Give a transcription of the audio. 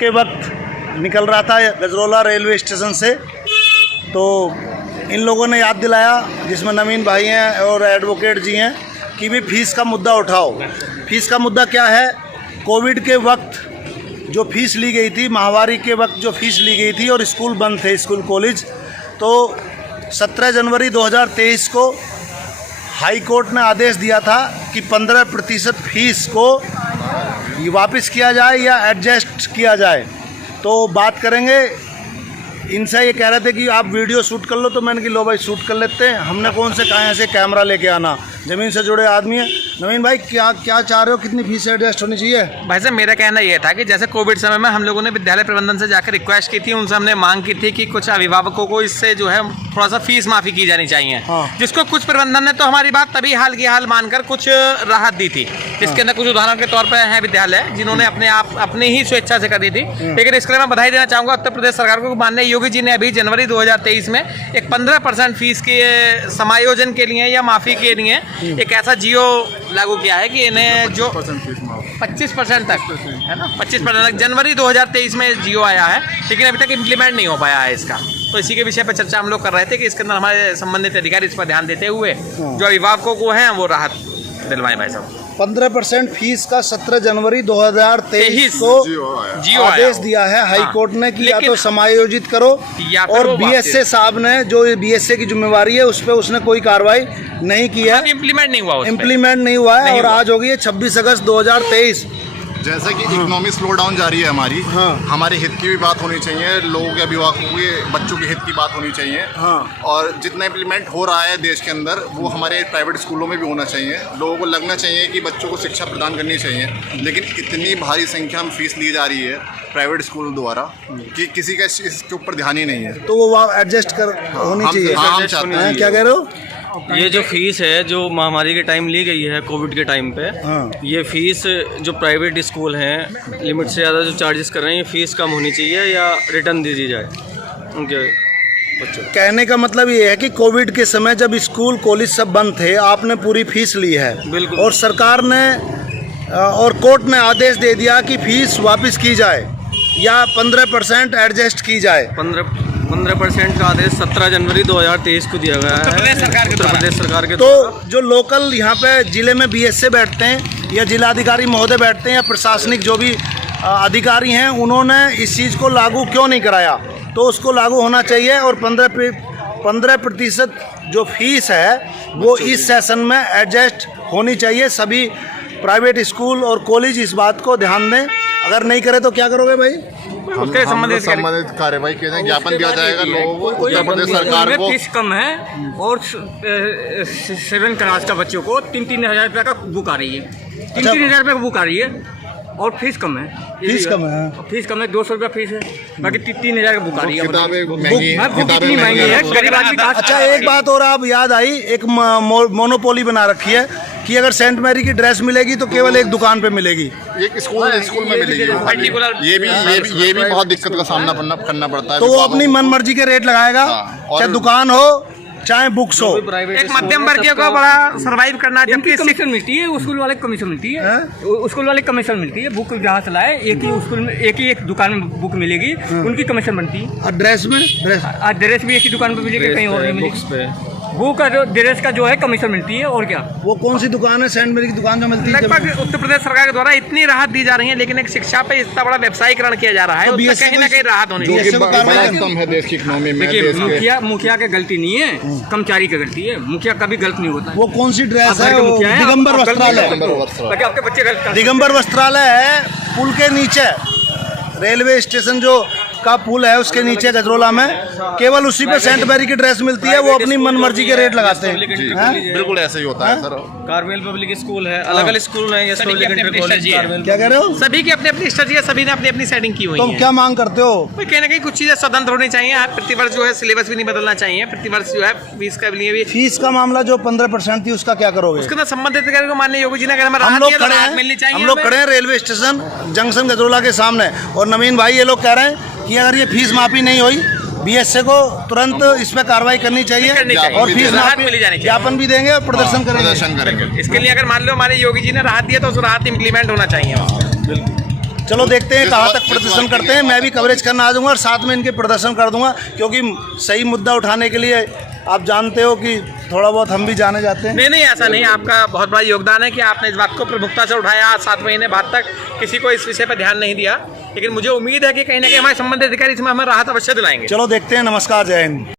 के वक्त निकल रहा था गजरौला रेलवे स्टेशन से, तो इन लोगों ने याद दिलाया, जिसमें नवीन भाई हैं और एडवोकेट जी हैं, कि भी फ़ीस का मुद्दा उठाओ। फ़ीस का मुद्दा क्या है? कोविड के वक्त जो फ़ीस ली गई थी, महामारी के वक्त जो फ़ीस ली गई थी और स्कूल बंद थे, स्कूल कॉलेज, तो 17 जनवरी 2023 को हाई कोर्ट ने आदेश दिया था कि 15% फ़ीस को वापस किया जाए या एडजस्ट किया जाए। तो बात करेंगे इनसे। ये कह रहे थे कि आप वीडियो शूट कर लो, तो मैंने कहा लो भाई शूट कर लेते हैं, हमने कौन से कहा ऐसे कैमरा लेके आना, ज़मीन से जुड़े आदमी हैं। नवीन भाई क्या चाह रहे हो, कितनी फीस एडजस्ट होनी चाहिए? भाई साहब मेरा कहना ये था कि जैसे कोविड समय में हम लोगों ने विद्यालय प्रबंधन से जाकर रिक्वेस्ट की थी, उनसे हमने मांग की थी कि कुछ अभिभावकों को इससे जो है थोड़ा सा फीस माफ़ी की जानी चाहिए। हाँ। जिसको कुछ प्रबंधन ने तो हमारी बात तभी हाल की हाल मानकर कुछ राहत दी थी। इसके अंदर कुछ उदाहरण के तौर पर हैं विद्यालय जिन्होंने अपनी ही स्वेच्छा से कर दी थी। लेकिन इसके लिए मैं बधाई देना चाहूँगा उत्तर प्रदेश सरकार को। माननीय योगी जी ने अभी जनवरी 2023 में एक 15% फीस के समायोजन के लिए या माफ़ी के लिए एक ऐसा जियो लागू किया है कि इन्हें जो 25% तक है ना, 25% तक जनवरी 2023 में जियो आया है, लेकिन अभी तक इम्प्लीमेंट नहीं हो पाया है इसका। तो इसी के विषय पर चर्चा हम लोग कर रहे थे कि इसके अंदर हमारे संबंधित अधिकारी इस पर ध्यान देते हुए जो अभिभावकों को हैं वो राहत दिलवाएं। भाई साहब 15% फीस का 17 जनवरी 2023 को जियो आदेश दिया है हाई कोर्ट ने कि या तो समायोजित करो, और बीएसए साहब ने जो बीएसए की जिम्मेवारी है उस पर उसने कोई कार्रवाई नहीं की है, इम्प्लीमेंट नहीं हुआ है और आज हो गई है 26 अगस्त 2023। जैसे कि इकोनॉमिक स्लो डाउन जारी है हमारी, हमारे हित की भी बात होनी चाहिए, लोगों के अभिभावकों के बच्चों के हित की बात होनी चाहिए। और जितना इम्प्लीमेंट हो रहा है देश के अंदर वो हमारे प्राइवेट स्कूलों में भी होना चाहिए। लोगों को लगना चाहिए कि बच्चों को शिक्षा प्रदान करनी चाहिए, लेकिन इतनी भारी संख्या में फीस ली जा रही है प्राइवेट स्कूल द्वारा कि किसी का इसके ऊपर ध्यान ही नहीं है। तो वो एडजस्ट कर होनी चाहिए। हम चाहते हैं। क्या कह रहे हो? ये जो फीस है जो महामारी के टाइम ली गई है कोविड के टाइम पे, ये फीस जो प्राइवेट स्कूल हैं लिमिट से ज़्यादा जो चार्जेस कर रहे हैं, ये फीस कम होनी चाहिए या रिटर्न दे दी जाए उनके बच्चों। कहने का मतलब ये है कि कोविड के समय जब स्कूल कॉलेज सब बंद थे, आपने पूरी फीस ली है। बिल्कुल। और सरकार ने और कोर्ट ने आदेश दे दिया कि फीस वापस की जाए या 15% एडजस्ट की जाए। 15% का आदेश 17 जनवरी 2023 को दिया गया है उत्तर प्रदेश सरकार के। तो जो लोकल यहाँ पे जिले में बीएसए बैठते हैं या जिलाधिकारी महोदय बैठते हैं या प्रशासनिक जो भी अधिकारी हैं, उन्होंने इस चीज़ को लागू क्यों नहीं कराया? तो उसको लागू होना चाहिए और 15% जो फीस है वो इस सेशन में एडजस्ट होनी चाहिए। सभी प्राइवेट स्कूल और कॉलेज इस बात को ध्यान दें। अगर नहीं करे तो क्या करोगे भाई? उसके संबंधित कार्रवाई किया जाए, ज्ञापन दिया जाएगा लोगों को। उत्तर प्रदेश सरकार को फीस कम है और 7 क्लास का बच्चों को 3-3 हज़ार रुपये का बुक आ रही है, 3-3 हज़ार रुपये का बुक आ रही है और फीस कम है। फीस कम है, 200 रुपया फीस है, बाकी 3 हज़ार का बुक आ रही है। किताबें महंगी है, गरीब आदमी का। अच्छा एक बात और आप याद आई, एक मोनोपोली बना रखी है कि अगर सेंट मैरी की ड्रेस मिलेगी तो केवल एक दुकान पे मिलेगी, एक स्कूल में मिलेगी। ये भी बहुत दिक्कत का सामना करना पड़ता है। तो वो अपनी मन मर्जी के रेट लगाएगा, चाहे दुकान हो चाहे बुक्स हो। एक मध्यम वर्गीय को बड़ा सरवाइव करना, जबकि कमीशन मिलती है, स्कूल वाले कमीशन मिलती है, स्कूल वाले कमीशन मिलती है। बुक जहाँ से लाए एक ही स्कूल में एक दुकान में बुक मिलेगी, उनकी कमीशन बनती है। और ड्रेस भी एक ही दुकान पे मिलेगी, कहीं और नहीं मिलेगी। बुक का जो ड्रेस का जो है कमीशन मिलती है। और क्या वो कौन सी दुकान है सेंट मैरी की दुकान जो मिलती है? लगभग उत्तर प्रदेश सरकार के द्वारा इतनी राहत दी जा रही है, लेकिन एक शिक्षा पे इतना बड़ा व्यवसायीकरण किया जा रहा है, उसमें कहीं ना कहीं राहत होनी चाहिए। कम है देश की इकोनॉमी में। देखिए मुखिया की गलती नहीं है, कर्मचारी की गलती है। मुखिया कभी गलत नहीं होता। वो कौन सी ड्रेस है? दिगंबर वस्त्रालय। आपके बच्चे गलत। दिगंबर वस्त्रालय है पुल के नीचे, रेलवे स्टेशन जो का पुल है उसके नीचे गजरौला में, केवल उसी पे सेंट मैरी की ड्रेस मिलती है। वो अपनी मनमर्जी के रेट लगाते हैं। बिल्कुल ऐसे ही होता है सर। कार्मेल पब्लिक स्कूल है, अलग अलग स्कूल है, क्या कह रहे हो? सभी की अपनी अपनी स्ट्रेटजी है, सभी ने अपनी अपनी सेटिंग की हुई है। तुम क्या मांग करते हो? कहीं ना कहीं कुछ चीजें स्वतंत्र होनी चाहिए। प्रतिवर्ष जो है सिलेबस भी नहीं बदलना चाहिए, प्रतिवर्ष जो है फीस का लिए भी। फीस का मामला जो 15% थी उसका क्या करोगे? उसके अंदर संबंधित अधिकारी को माननीय योगी जी ने हम लोग खड़े हैं रेलवे स्टेशन जंक्शन गजरौला के सामने, और नवीन भाई ये लोग कह रहे हैं कि अगर ये फीस माफी नहीं हुई, बीएसए को तुरंत इस पे कार्रवाई करनी चाहिए और फीस माफी मिली जानी चाहिए। ज्ञापन भी देंगे और प्रदर्शन करेंगे। इसके लिए अगर मान लो हमारे योगी जी ने राहत दिया तो उस राहत इम्प्लीमेंट होना चाहिए। चलो देखते हैं कहाँ तक प्रदर्शन करते हैं। मैं भी कवरेज करना आ जाऊँगा और साथ में इनके प्रदर्शन कर दूंगा, क्योंकि सही मुद्दा उठाने के लिए आप जानते हो कि थोड़ा बहुत हम भी जाने जाते हैं। नहीं नहीं, ऐसा नहीं, आपका बहुत बड़ा योगदान है कि आपने इस बात को प्रमुखता से उठाया। 7 महीने बाद तक किसी को इस विषय पर ध्यान नहीं दिया, लेकिन मुझे उम्मीद है कि कहीं ना कहीं हमारे संबंधित अधिकारी इसमें हमें राहत अवश्य दिलाएंगे। चलो देखते हैं। नमस्कार, जय हिंद।